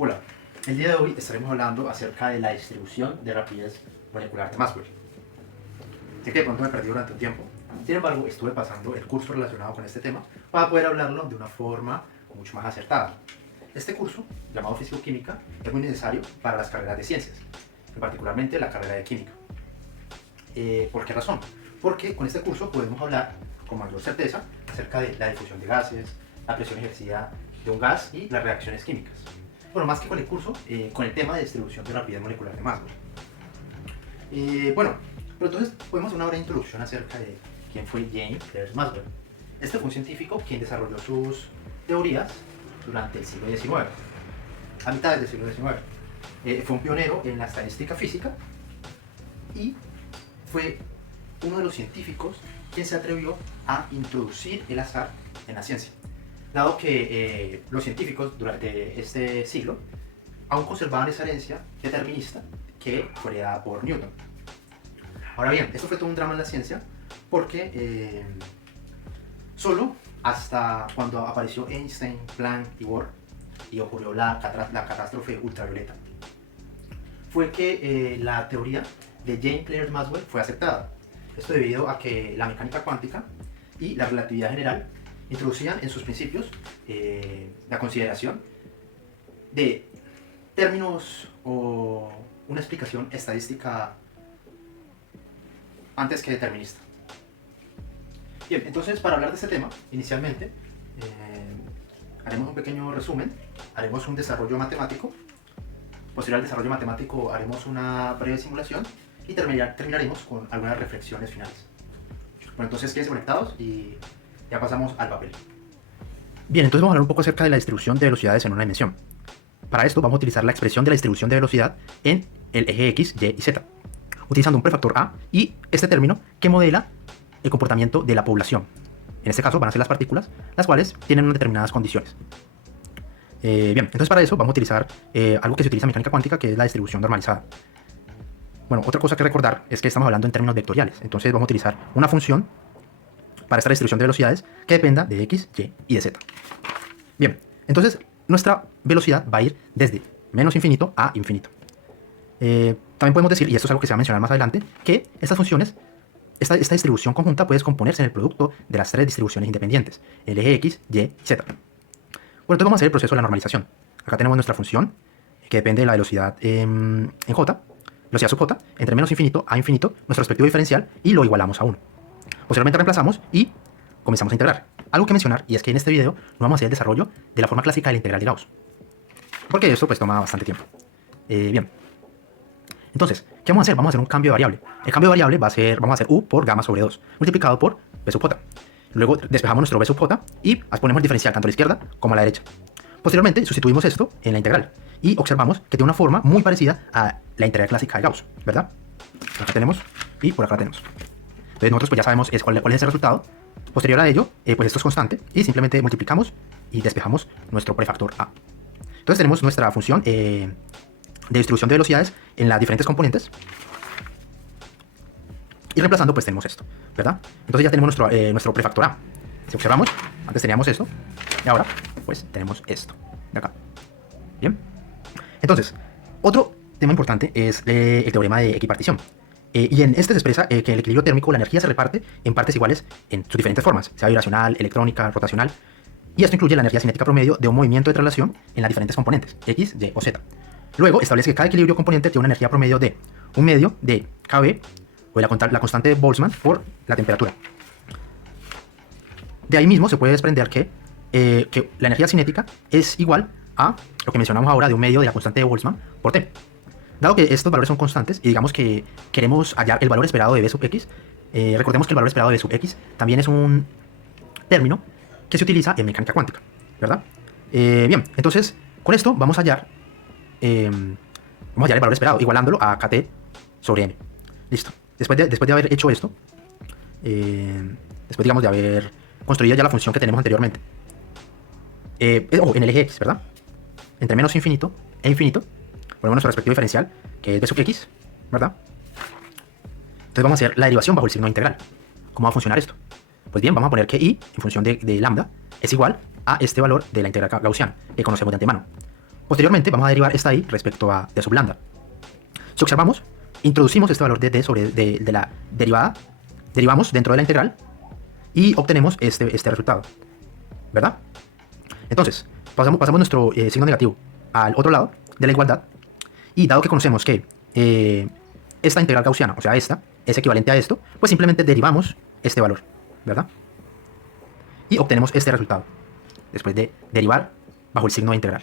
Hola, el día de hoy estaremos hablando acerca de la distribución de rapidez molecular de Maxwell. Sé que de pronto me perdí durante un tiempo, sin embargo estuve pasando el curso relacionado con este tema para poder hablarlo de una forma mucho más acertada. Este curso, llamado Físico-Química, es muy necesario para las carreras de ciencias, particularmente la carrera de Química. ¿Por qué razón? Porque con este curso podemos hablar con mayor certeza acerca de la difusión de gases, la presión ejercida de un gas y las reacciones químicas. Bueno, más que con el curso, con el tema de distribución de rapidez molecular de Maxwell. Bueno, pero entonces podemos hacer una breve introducción acerca de quién fue James Clerk Maxwell. Este fue un científico quien desarrolló sus teorías durante el siglo XIX, a mitad del siglo XIX. Fue un pionero en la estadística física y fue uno de los científicos quien se atrevió a introducir el azar en la ciencia, dado que los científicos durante este siglo aún conservaban esa herencia determinista que fue heredada por Newton. Ahora bien, esto fue todo un drama en la ciencia porque solo hasta cuando apareció Einstein, Planck y Bohr y ocurrió la catástrofe ultravioleta fue que la teoría de James Clerk Maxwell fue aceptada. Esto debido a que la mecánica cuántica y la relatividad general introducían en sus principios la consideración de términos o una explicación estadística antes que determinista. Bien, entonces para hablar de este tema, inicialmente haremos un pequeño resumen, haremos un desarrollo matemático, posterior al desarrollo matemático haremos una breve simulación y terminaremos con algunas reflexiones finales. Bueno, entonces quédense conectados y ya pasamos al papel. Bien, entonces vamos a hablar un poco acerca de la distribución de velocidades en una dimensión. Para esto vamos a utilizar la expresión de la distribución de velocidad en el eje X, Y y Z, utilizando un prefactor A y este término que modela el comportamiento de la población. En este caso van a ser las partículas, las cuales tienen unas determinadas condiciones. Bien, entonces para eso vamos a utilizar algo que se utiliza en mecánica cuántica, que es la distribución normalizada. Bueno, otra cosa que recordar es que estamos hablando en términos vectoriales, entonces vamos a utilizar una función para esta distribución de velocidades que dependa de X, Y y de Z. Bien, entonces nuestra velocidad va a ir desde menos infinito a infinito. También podemos decir, y esto es algo que se va a mencionar más adelante, que estas funciones, esta distribución conjunta puede descomponerse en el producto de las tres distribuciones independientes, el eje X, Y y Z. Bueno, entonces vamos a hacer el proceso de la normalización. Acá tenemos nuestra función que depende de la velocidad en J, velocidad sub J, entre menos infinito a infinito, nuestro respectivo diferencial, y lo igualamos a 1. Posteriormente reemplazamos y comenzamos a integrar. Algo que mencionar, y es que en este video no vamos a hacer el desarrollo de la forma clásica de la integral de Gauss, porque esto pues toma bastante tiempo. Bien. Entonces, ¿qué vamos a hacer? Vamos a hacer un cambio de variable. El cambio de variable va a ser, vamos a hacer u por gamma sobre 2, multiplicado por b sub j. Luego despejamos nuestro b sub j y ponemos el diferencial tanto a la izquierda como a la derecha. Posteriormente sustituimos esto en la integral y observamos que tiene una forma muy parecida a la integral clásica de Gauss, ¿verdad? Por acá tenemos y por acá la tenemos. Entonces nosotros pues ya sabemos cuál es ese resultado. Posterior a ello, pues esto es constante y simplemente multiplicamos y despejamos nuestro prefactor A. Entonces tenemos nuestra función de distribución de velocidades en las diferentes componentes. Y reemplazando pues tenemos esto, ¿verdad? Entonces ya tenemos nuestro prefactor A. Si observamos, antes teníamos esto y ahora pues tenemos esto de acá. Bien. Entonces, otro tema importante es el teorema de equipartición. Y en este se expresa que en el equilibrio térmico la energía se reparte en partes iguales en sus diferentes formas, sea vibracional, electrónica, rotacional. Y esto incluye la energía cinética promedio de un movimiento de traslación en las diferentes componentes, X, Y o Z. Luego establece que cada equilibrio componente tiene una energía promedio de un medio de kB, o la constante de Boltzmann por la temperatura. De ahí mismo se puede desprender que la energía cinética es igual a lo que mencionamos ahora de un medio de la constante de Boltzmann por T. Dado que estos valores son constantes y digamos que queremos hallar el valor esperado de B sub X, recordemos que el valor esperado de B sub X también es un término que se utiliza en mecánica cuántica, ¿verdad? Bien, entonces con esto vamos a hallar el valor esperado, igualándolo a KT sobre M. Listo. Después de haber hecho esto, después digamos de haber construido ya la función que tenemos anteriormente, en el eje X, ¿verdad? Entre menos infinito e infinito, ponemos nuestro respectivo diferencial, que es b sub x, ¿verdad? Entonces vamos a hacer la derivación bajo el signo integral. ¿Cómo va a funcionar esto? Pues bien, vamos a poner que i, en función de lambda, es igual a este valor de la integral gaussiana, que conocemos de antemano. Posteriormente vamos a derivar esta y respecto a d sub lambda. Si observamos, introducimos este valor de d sobre de la derivada, derivamos dentro de la integral y obtenemos este resultado, ¿verdad? Entonces, pasamos nuestro signo negativo al otro lado de la igualdad, y dado que conocemos que esta integral gaussiana, o sea, esta, es equivalente a esto, pues simplemente derivamos este valor, ¿verdad? Y obtenemos este resultado, después de derivar bajo el signo de integral.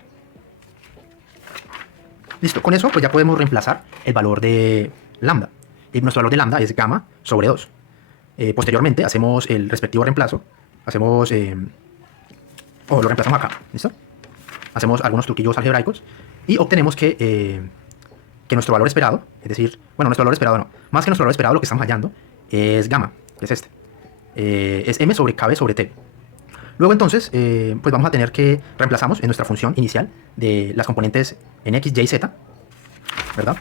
Listo, con eso pues ya podemos reemplazar el valor de lambda. Y nuestro valor de lambda es gamma sobre 2. Posteriormente hacemos el respectivo reemplazo. Hacemos... lo reemplazamos acá, ¿listo? Hacemos algunos truquillos algebraicos y obtenemos que nuestro valor esperado, es decir, bueno, nuestro valor esperado no, más que nuestro valor esperado, lo que estamos hallando es gamma, que es este. Es m sobre kb sobre t. Luego entonces, pues vamos a tener que reemplazamos en nuestra función inicial de las componentes en x, y, z, ¿verdad?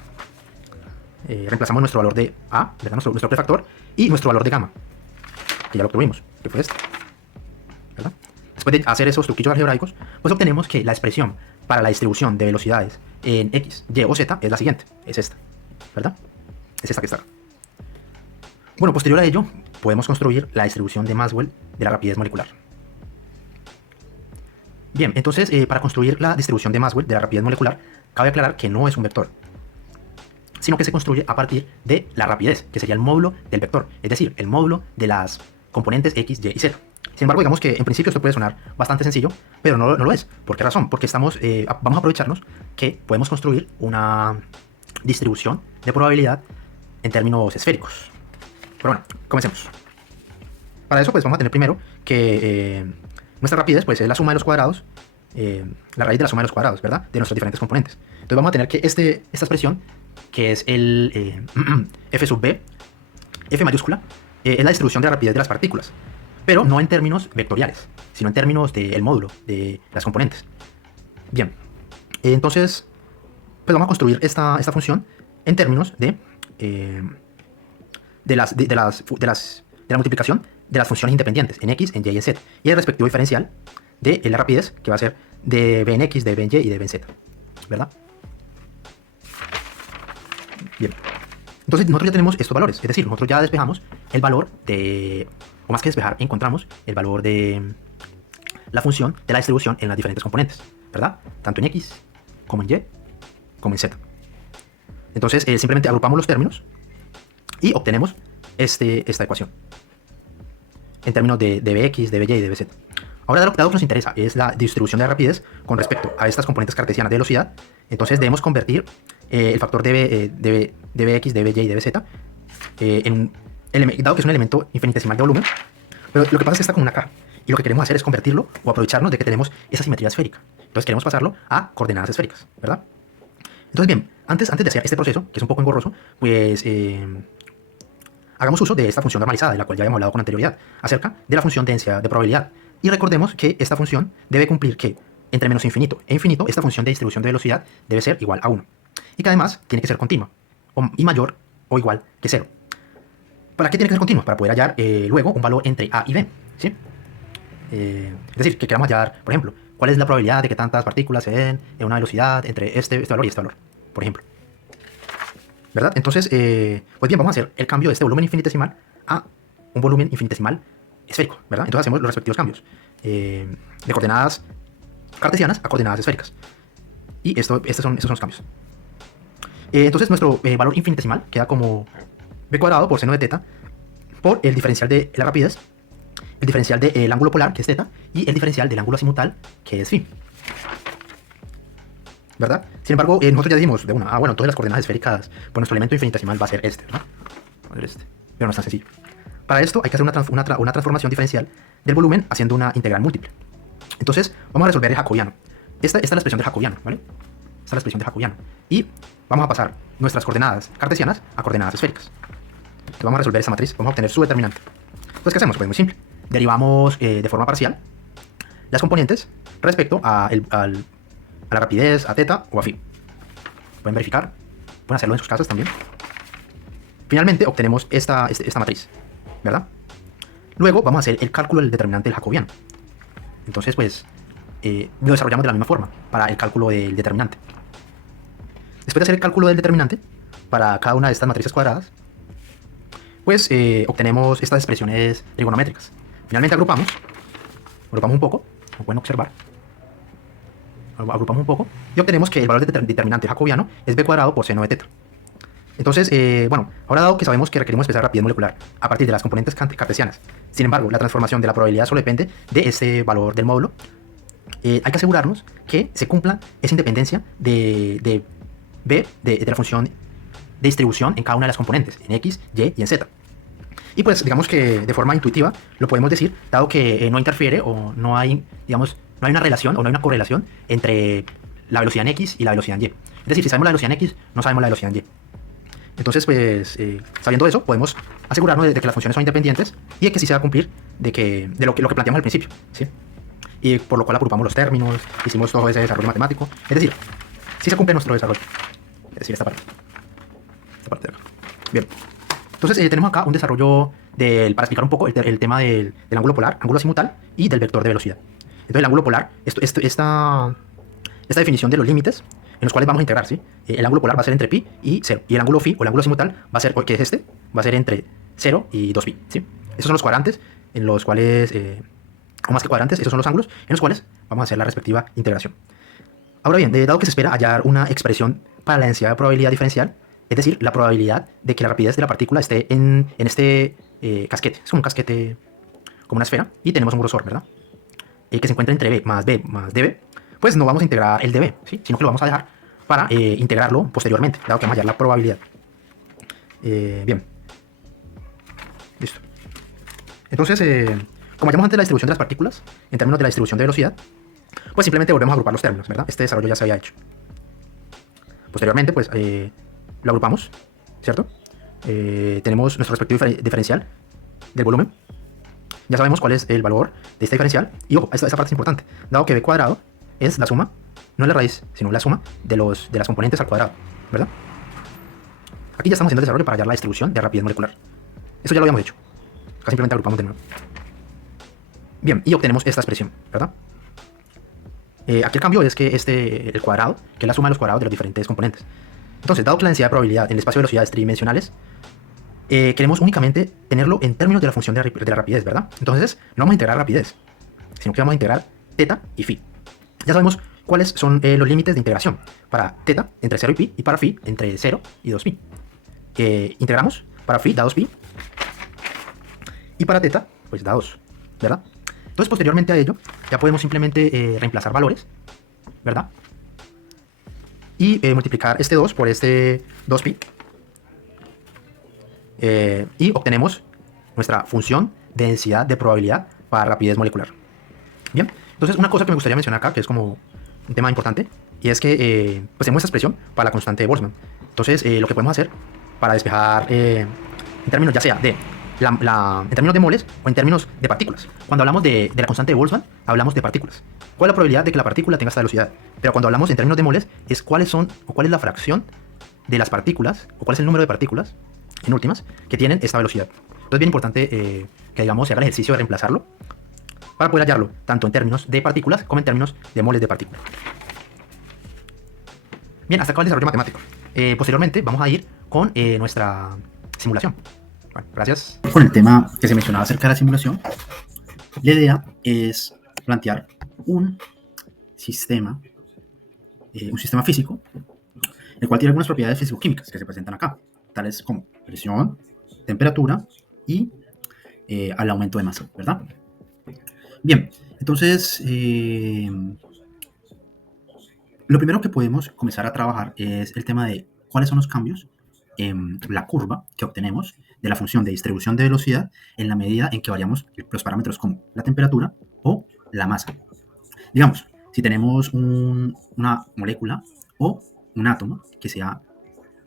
Reemplazamos nuestro valor de a, ¿verdad? Nuestro prefactor, y nuestro valor de gamma, que ya lo obtuvimos, que fue este, ¿verdad? Después de hacer esos truquillos algebraicos, pues obtenemos que la expresión para la distribución de velocidades en x, y o z es la siguiente, es esta, ¿verdad? Es esta que está acá. Bueno, posterior a ello, podemos construir la distribución de Maxwell de la rapidez molecular. Bien, entonces para construir la distribución de Maxwell de la rapidez molecular, cabe aclarar que no es un vector, sino que se construye a partir de la rapidez, que sería el módulo del vector, es decir, el módulo de las componentes x, y y z. Sin embargo, digamos que en principio esto puede sonar bastante sencillo, pero no lo es. ¿Por qué razón? Porque vamos a aprovecharnos que podemos construir una distribución de probabilidad en términos esféricos. Pero bueno, comencemos. Para eso pues vamos a tener primero que nuestra rapidez pues es la suma de los cuadrados, la raíz de la suma de los cuadrados, ¿verdad? De nuestros diferentes componentes. Entonces vamos a tener que esta expresión, que es el f sub b, f mayúscula, es la distribución de la rapidez de las partículas, pero no en términos vectoriales, sino en términos del módulo de las componentes. Bien, entonces pues vamos a construir esta función en términos de la multiplicación de las funciones independientes en x, en y y en z, y el respectivo diferencial de la rapidez, que va a ser de b en x, de b en y y de b en z, ¿verdad? Bien, entonces nosotros ya tenemos estos valores, es decir, nosotros ya despejamos el valor de, o más que despejar, encontramos el valor de la función de la distribución en las diferentes componentes, ¿verdad? Tanto en x, como en y, como en z. Entonces simplemente agrupamos los términos y obtenemos esta ecuación en términos de bx, de by y de bz. Ahora, dado que nos interesa es la distribución de la rapidez con respecto a estas componentes cartesianas de velocidad, entonces debemos convertir el factor de bx, de by y de bz dado que es un elemento infinitesimal de volumen, pero lo que pasa es que está como una caja, y lo que queremos hacer es convertirlo o aprovecharnos de que tenemos esa simetría esférica. Entonces queremos pasarlo a coordenadas esféricas, ¿verdad? Entonces bien, antes de hacer este proceso, que es un poco engorroso, pues hagamos uso de esta función normalizada, de la cual ya habíamos hablado con anterioridad, acerca de la función densidad de probabilidad. Y recordemos que esta función debe cumplir que entre menos infinito e infinito, esta función de distribución de velocidad debe ser igual a 1. Y que además tiene que ser continua, y mayor o igual que 0. ¿Para qué tiene que ser continua? Para poder hallar luego un valor entre a y b, ¿sí? Es decir, que queramos hallar, por ejemplo, cuál es la probabilidad de que tantas partículas se den en una velocidad entre este valor y este valor, por ejemplo. ¿Verdad? Entonces, pues bien, vamos a hacer el cambio de este volumen infinitesimal a un volumen infinitesimal esférico, ¿verdad? Entonces hacemos los respectivos cambios de coordenadas cartesianas a coordenadas esféricas. Y estos son los cambios. Entonces nuestro valor infinitesimal queda como b cuadrado por seno de teta por el diferencial de la rapidez, el diferencial del ángulo polar, que es teta, y el diferencial del ángulo azimutal, que es phi. ¿Verdad? Sin embargo, nosotros ya dijimos de una, bueno, todas las coordenadas esféricas, pues nuestro elemento infinitesimal va a ser este, ¿no? Va a ser este, pero no es tan sencillo. Para esto hay que hacer una transformación diferencial del volumen haciendo una integral múltiple. Entonces, vamos a resolver el jacobiano. Esta es la expresión del jacobiano, ¿vale? Esta es la expresión del jacobiano. Y vamos a pasar nuestras coordenadas cartesianas a coordenadas esféricas. Entonces vamos a resolver esa matriz, vamos a obtener su determinante. Entonces, ¿qué hacemos? Pues muy simple. Derivamos de forma parcial las componentes respecto a la rapidez, a teta o a phi. Pueden verificar, pueden hacerlo en sus casas también. Finalmente obtenemos esta matriz, ¿verdad? Luego vamos a hacer el cálculo del determinante del jacobiano. Entonces, pues, lo desarrollamos de la misma forma para el cálculo del determinante. Después de hacer el cálculo del determinante para cada una de estas matrices cuadradas, pues obtenemos estas expresiones trigonométricas. Finalmente agrupamos un poco, como pueden observar, agrupamos un poco y obtenemos que el valor del determinante jacobiano es b cuadrado por seno de teta. Entonces, bueno, ahora dado que sabemos que requerimos expresar rapidez molecular a partir de las componentes cartesianas, sin embargo, la transformación de la probabilidad solo depende de este valor del módulo, hay que asegurarnos que se cumpla esa independencia de b de la función de distribución en cada una de las componentes, en x, y y en z. Y pues digamos que de forma intuitiva lo podemos decir, dado que no interfiere o no hay, digamos, no hay una relación o no hay una correlación entre la velocidad en x y la velocidad en y. Es decir, si sabemos la velocidad en x, no sabemos la velocidad en y. Entonces, pues, sabiendo eso, podemos asegurarnos de que las funciones son independientes y de que sí se va a cumplir de lo que planteamos al principio, ¿sí? Y por lo cual agrupamos los términos, hicimos todo ese desarrollo matemático. Es decir, sí se cumple nuestro desarrollo. Es decir, esta parte de acá. Bien. Entonces, tenemos acá un desarrollo para explicar un poco el tema del ángulo polar, ángulo azimutal y del vector de velocidad. Entonces, el ángulo polar, esta definición de los límites en los cuales vamos a integrar, ¿sí? El ángulo polar va a ser entre pi y 0. Y el ángulo phi, o el ángulo azimutal, va a ser, que es este, va a ser entre 0 y 2pi, ¿sí? Esos son los cuadrantes en los cuales, o más que cuadrantes, esos son los ángulos en los cuales vamos a hacer la respectiva integración. Ahora bien, dado que se espera hallar una expresión para la densidad de probabilidad diferencial, es decir, la probabilidad de que la rapidez de la partícula esté en este casquete. Es como un casquete, como una esfera, y tenemos un grosor, ¿verdad? Que se encuentra entre b más db, pues no vamos a integrar el db, ¿sí? Sino que lo vamos a dejar para integrarlo posteriormente, dado que vamos a hallar la probabilidad. Bien. Listo. Entonces, como hallamos antes la distribución de las partículas, en términos de la distribución de velocidad, pues simplemente volvemos a agrupar los términos, ¿verdad? Este desarrollo ya se había hecho. Posteriormente, pues, lo agrupamos, ¿cierto? Tenemos nuestro respectivo diferencial del volumen. Ya sabemos cuál es el valor de este diferencial. Y ojo, esta parte es importante. Dado que b cuadrado es la suma, no es la raíz, sino la suma de las componentes al cuadrado, ¿verdad? Aquí ya estamos haciendo el desarrollo para hallar la distribución de rapidez molecular. Eso ya lo habíamos hecho. Acá simplemente agrupamos de nuevo. Bien, y obtenemos esta expresión, ¿verdad? Aquí el cambio es que el cuadrado, que es la suma de los cuadrados de los diferentes componentes. Entonces, dado que la densidad de probabilidad en el espacio de velocidades tridimensionales, queremos únicamente tenerlo en términos de la función de la rapidez, ¿verdad? Entonces, no vamos a integrar rapidez, sino que vamos a integrar θ y phi. Ya sabemos cuáles son los límites de integración. Para θ, entre 0 y pi, y para phi, entre 0 y 2pi. Integramos, para phi da 2pi, y para θ, pues da 2, ¿verdad? Entonces, posteriormente a ello, ya podemos simplemente reemplazar valores, ¿verdad? Y multiplicar este 2 por este 2pi. Y obtenemos nuestra función de densidad de probabilidad para rapidez molecular. Bien, entonces una cosa que me gustaría mencionar acá, que es como un tema importante, y es que pues tenemos esta expresión para la constante de Boltzmann. Entonces, lo que podemos hacer para despejar en términos ya sea de en términos de moles o en términos de partículas. Cuando hablamos de la constante de Boltzmann, hablamos de partículas. ¿Cuál es la probabilidad de que la partícula tenga esta velocidad? Pero cuando hablamos en términos de moles, es cuál es la fracción de las partículas, o cuál es el número de partículas, en últimas, que tienen esta velocidad. Entonces es bien importante que, digamos, se haga el ejercicio de reemplazarlo para poder hallarlo, tanto en términos de partículas como en términos de moles de partícula. Bien, hasta acá el desarrollo matemático. Posteriormente vamos a ir con nuestra simulación. Bueno, gracias. Con el tema que se mencionaba acerca de la simulación, la idea es plantear un sistema físico, el cual tiene algunas propiedades físico-químicas que se presentan acá, tales como presión, temperatura y al aumento de masa, ¿verdad? Bien, entonces lo primero que podemos comenzar a trabajar es el tema de cuáles son los cambios en la curva que obtenemos de la función de distribución de velocidad en la medida en que variamos los parámetros como la temperatura o la masa. Digamos, si tenemos una molécula o un átomo que sea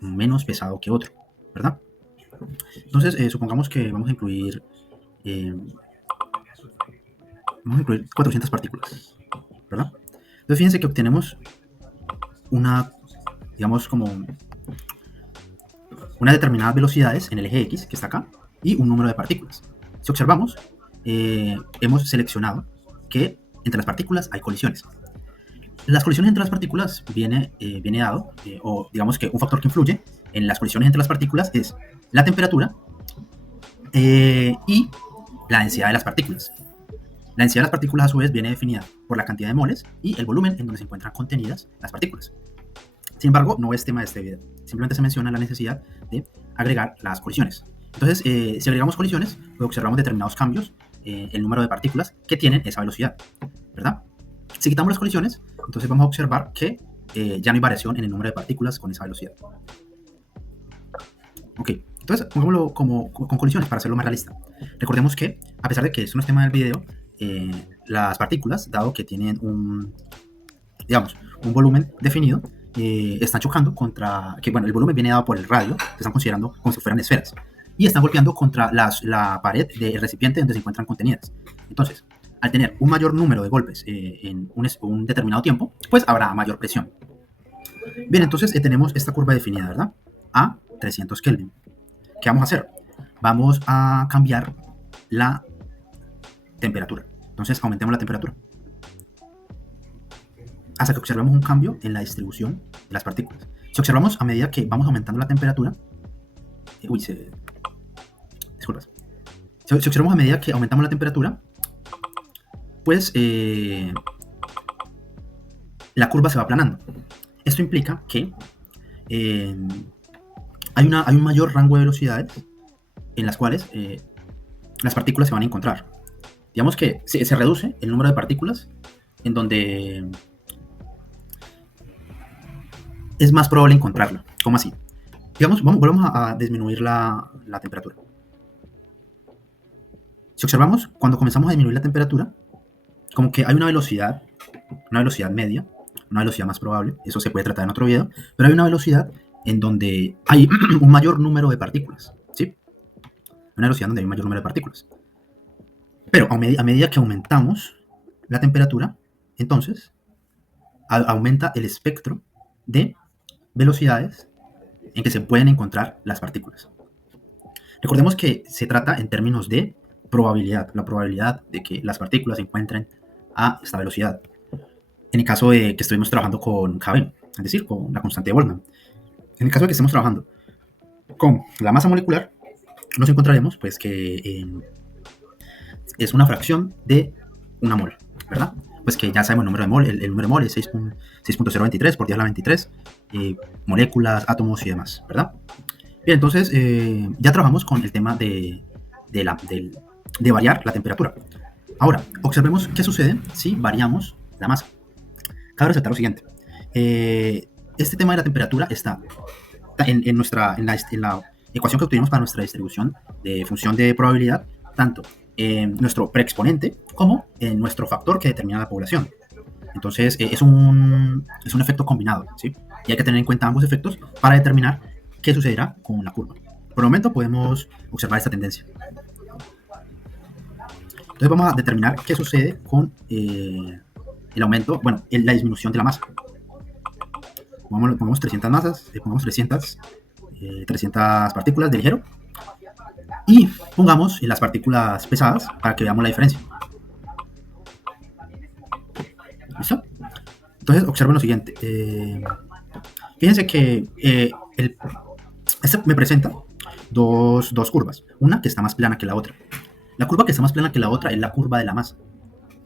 menos pesado que otro, ¿verdad? Entonces, supongamos que vamos a incluir 400 partículas, ¿verdad? Entonces, fíjense que obtenemos digamos, como unas determinadas velocidades en el eje X, que está acá, y un número de partículas. Si observamos, hemos seleccionado que entre las partículas hay colisiones. Las colisiones entre las partículas viene dado, o digamos que un factor que influye en las colisiones entre las partículas es la temperatura y la densidad de las partículas. La densidad de las partículas a su vez viene definida por la cantidad de moles y el volumen en donde se encuentran contenidas las partículas. Sin embargo, no es tema de este video. Simplemente se menciona la necesidad de agregar las colisiones. Entonces, si agregamos colisiones, pues observamos determinados cambios en el número de partículas que tienen esa velocidad, ¿verdad? Si quitamos las colisiones, entonces vamos a observar que ya no hay variación en el número de partículas con esa velocidad. Ok, entonces pongámoslo con colisiones para hacerlo más realista. Recordemos que, a pesar de que esto no es tema del video, las partículas, dado que tienen un volumen definido, están chocando contra, el volumen viene dado por el radio, que están considerando como si fueran esferas, y están golpeando contra la pared del recipiente donde se encuentran contenidas. Entonces, al tener un mayor número de golpes en un determinado tiempo, pues habrá mayor presión. Bien, entonces tenemos esta curva definida, ¿verdad? A 300 Kelvin. ¿Qué vamos a hacer? Vamos a cambiar la temperatura. Entonces, aumentemos la temperatura hasta que observemos un cambio en la distribución de las partículas. Si observamos a medida que vamos aumentando la temperatura, disculpas. Si observamos a medida que aumentamos la temperatura, pues la curva se va aplanando. Esto implica que hay un mayor rango de velocidades en las cuales las partículas se van a encontrar. Digamos que se reduce el número de partículas en donde es más probable encontrarla. ¿Cómo así? Digamos, volvamos a disminuir la temperatura. Si observamos, cuando comenzamos a disminuir la temperatura, como que hay una velocidad media, una velocidad más probable, eso se puede tratar en otro video, pero hay una velocidad en donde hay un mayor número de partículas, ¿sí? Una velocidad donde hay un mayor número de partículas. Pero a medida que aumentamos la temperatura, entonces aumenta el espectro de velocidades en que se pueden encontrar las partículas. Recordemos que se trata en términos de probabilidad, la probabilidad de que las partículas se encuentren a esta velocidad. En el caso de que estuvimos trabajando con Kb, es decir, con la constante de Boltzmann. En el caso de que estemos trabajando con la masa molecular, nos encontraremos pues que es una fracción de una mol, ¿verdad? Pues que ya sabemos el número de mol, el número de mol es 6.023 por 10 a la 23, moléculas, átomos y demás, ¿verdad? Bien, entonces ya trabajamos con el tema de variar la temperatura. Ahora, observemos qué sucede si variamos la masa. Cabe resaltar lo siguiente. Este tema de la temperatura está en la ecuación que obtuvimos para nuestra distribución de función de probabilidad, tanto en nuestro preexponente como en nuestro factor que determina la población. Entonces, es un efecto combinado, ¿sí? Y hay que tener en cuenta ambos efectos para determinar qué sucederá con la curva. Por el momento podemos observar esta tendencia. Entonces vamos a determinar qué sucede con el aumento, la disminución de la masa. Pongamos 300 masas, pongamos 300 partículas de ligero y pongamos las partículas pesadas para que veamos la diferencia. ¿Listo? Entonces observen lo siguiente. Fíjense que este me presenta dos curvas, una que está más plana que la otra. La curva que está más plana que la otra es la curva de la masa.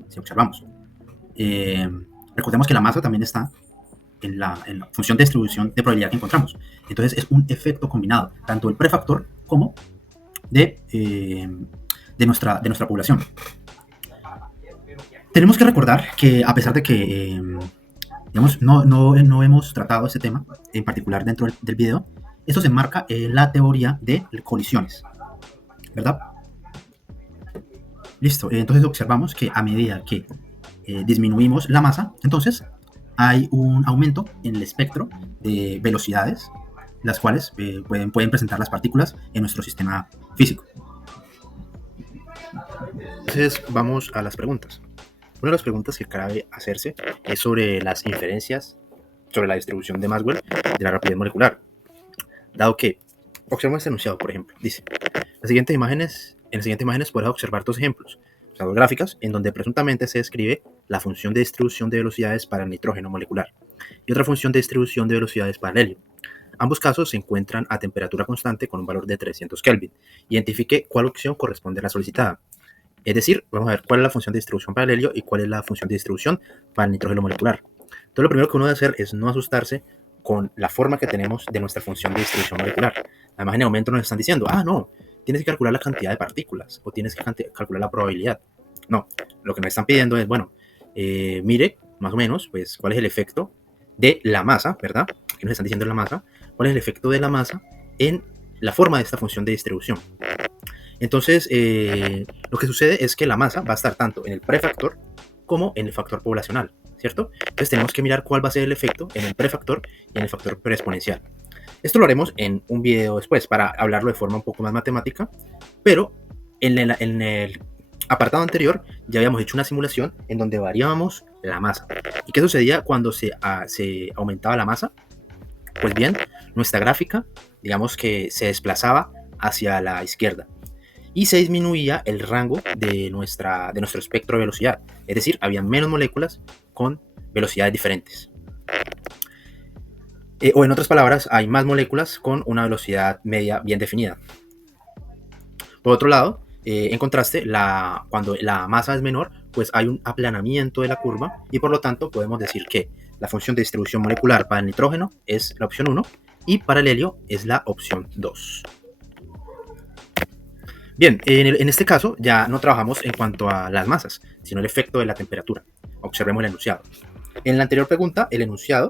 Si observamos, recordemos que la masa también está en la función de distribución de probabilidad que encontramos. Entonces es un efecto combinado, tanto el prefactor como de nuestra población. Tenemos que recordar que a pesar de que no hemos tratado este tema en particular dentro del video, esto se enmarca en la teoría de colisiones, ¿verdad? Listo, entonces observamos que a medida que disminuimos la masa, entonces hay un aumento en el espectro de velocidades, las cuales pueden presentar las partículas en nuestro sistema físico. Entonces vamos a las preguntas. Una de las preguntas que cabe hacerse es sobre las inferencias sobre la distribución de Maxwell de la rapidez molecular. Dado que, observemos este enunciado, por ejemplo, dice, en las siguientes imágenes podrás observar dos ejemplos, o sea, dos gráficas, en donde presuntamente se describe la función de distribución de velocidades para el nitrógeno molecular y otra función de distribución de velocidades para el helio. Ambos casos se encuentran a temperatura constante con un valor de 300 Kelvin. Identifique cuál opción corresponde a la solicitada. Es decir, vamos a ver cuál es la función de distribución para el helio y cuál es la función de distribución para el nitrógeno molecular. Entonces, lo primero que uno debe hacer es no asustarse con la forma que tenemos de nuestra función de distribución molecular. Además, en el momento nos están diciendo, no, tienes que calcular la cantidad de partículas o tienes que calcular la probabilidad. No, lo que nos están pidiendo es, bueno, mire más o menos, pues, cuál es el efecto de la masa, ¿verdad? Aquí nos están diciendo la masa, cuál es el efecto de la masa en la forma de esta función de distribución. Entonces, lo que sucede es que la masa va a estar tanto en el prefactor como en el factor poblacional, ¿cierto? Entonces tenemos que mirar cuál va a ser el efecto en el prefactor y en el factor preexponencial. Esto lo haremos en un video después para hablarlo de forma un poco más matemática, pero en el apartado anterior ya habíamos hecho una simulación en donde variábamos la masa. ¿Y qué sucedía cuando se aumentaba la masa? Pues bien, nuestra gráfica, digamos que se desplazaba hacia la izquierda y se disminuía el rango de nuestro espectro de velocidad. Es decir, había menos moléculas con velocidades diferentes. O en otras palabras, hay más moléculas con una velocidad media bien definida. Por otro lado, en contraste, cuando la masa es menor, pues hay un aplanamiento de la curva y por lo tanto podemos decir que la función de distribución molecular para el nitrógeno es la opción 1 y para el helio es la opción 2. Bien, en este caso ya no trabajamos en cuanto a las masas, sino el efecto de la temperatura. Observemos el enunciado. En la anterior pregunta, el enunciado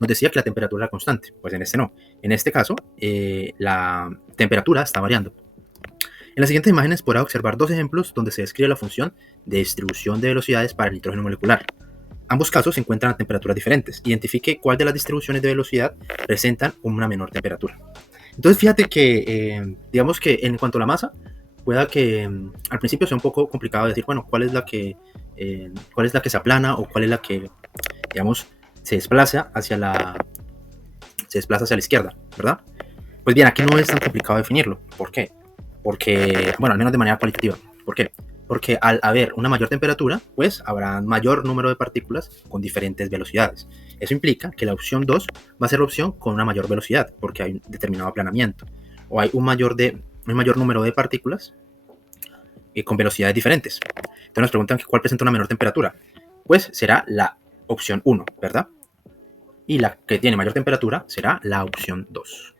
nos decía que la temperatura era constante. Pues en este no. En este caso, la temperatura está variando. En las siguientes imágenes podrá observar dos ejemplos donde se describe la función de distribución de velocidades para el nitrógeno molecular. Ambos casos se encuentran a temperaturas diferentes. Identifique cuál de las distribuciones de velocidad presentan una menor temperatura. Entonces fíjate que, digamos que en cuanto a la masa, pueda que al principio sea un poco complicado decir, bueno, cuál es la que se aplana o cuál es la que, digamos, se desplaza hacia la izquierda, ¿verdad? Pues bien, aquí no es tan complicado definirlo. ¿Por qué? Porque, bueno, al menos de manera cualitativa. ¿Por qué? Porque al haber una mayor temperatura, pues habrá mayor número de partículas con diferentes velocidades. Eso implica que la opción 2 va a ser la opción con una mayor velocidad, porque hay un determinado aplanamiento. O hay un mayor número de partículas con velocidades diferentes. Entonces nos preguntan cuál presenta una menor temperatura. Pues será la opción 1, ¿verdad? Y la que tiene mayor temperatura será la opción 2.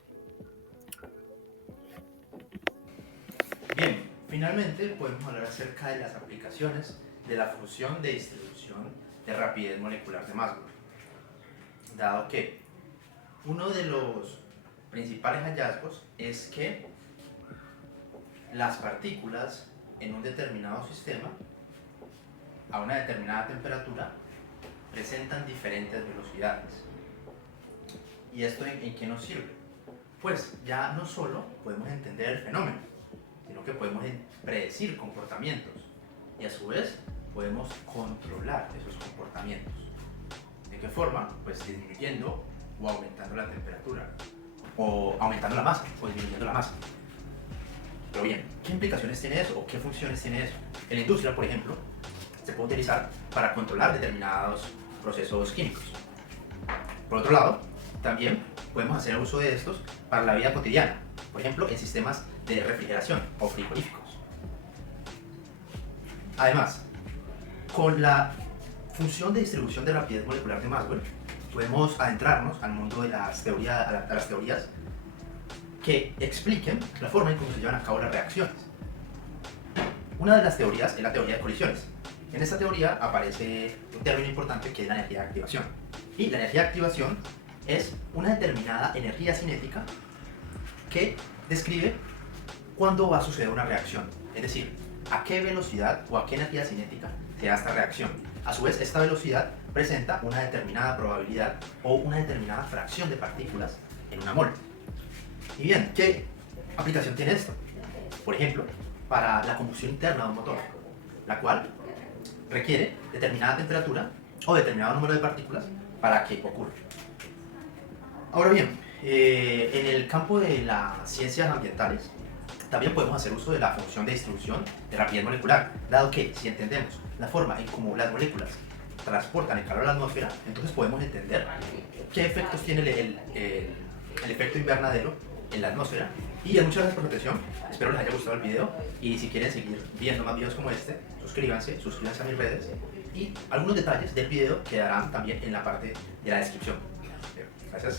Bien, finalmente podemos hablar acerca de las aplicaciones de la función de distribución de rapidez molecular de Maxwell. Dado que uno de los principales hallazgos es que las partículas en un determinado sistema a una determinada temperatura presentan diferentes velocidades. ¿Y esto en qué nos sirve? Pues ya no solo podemos entender el fenómeno, sino que podemos predecir comportamientos y a su vez podemos controlar esos comportamientos. ¿De qué forma? Pues disminuyendo o aumentando la temperatura, o aumentando la masa, o disminuyendo la masa. Pero bien, ¿qué implicaciones tiene eso o qué funciones tiene eso? En la industria, por ejemplo, se puede utilizar para controlar determinados procesos químicos. Por otro lado, también podemos hacer uso de estos para la vida cotidiana, por ejemplo, en sistemas de refrigeración o frigoríficos. Además, con la función de distribución de rapidez molecular de Maxwell, podemos adentrarnos al mundo de las teorías que expliquen la forma en cómo se llevan a cabo las reacciones. Una de las teorías es la teoría de colisiones. En esta teoría aparece un término importante que es la energía de activación. Y la energía de activación es una determinada energía cinética que describe cuándo va a suceder una reacción. Es decir, a qué velocidad o a qué energía cinética se da esta reacción. A su vez, esta velocidad presenta una determinada probabilidad o una determinada fracción de partículas en una mol. Y bien, ¿qué aplicación tiene esto? Por ejemplo, para la combustión interna de un motor, la cual requiere determinada temperatura o determinado número de partículas para que ocurra. Ahora bien, en el campo de las ciencias ambientales también podemos hacer uso de la función de distribución de rapidez molecular, dado que si entendemos la forma en cómo las moléculas transportan el calor a la atmósfera, entonces podemos entender qué efectos tiene el efecto invernadero en la atmósfera. Y muchas gracias por su atención, espero les haya gustado el video y si quieren seguir viendo más videos como este, suscríbanse a mis redes y algunos detalles del video quedarán también en la parte de la descripción. Gracias.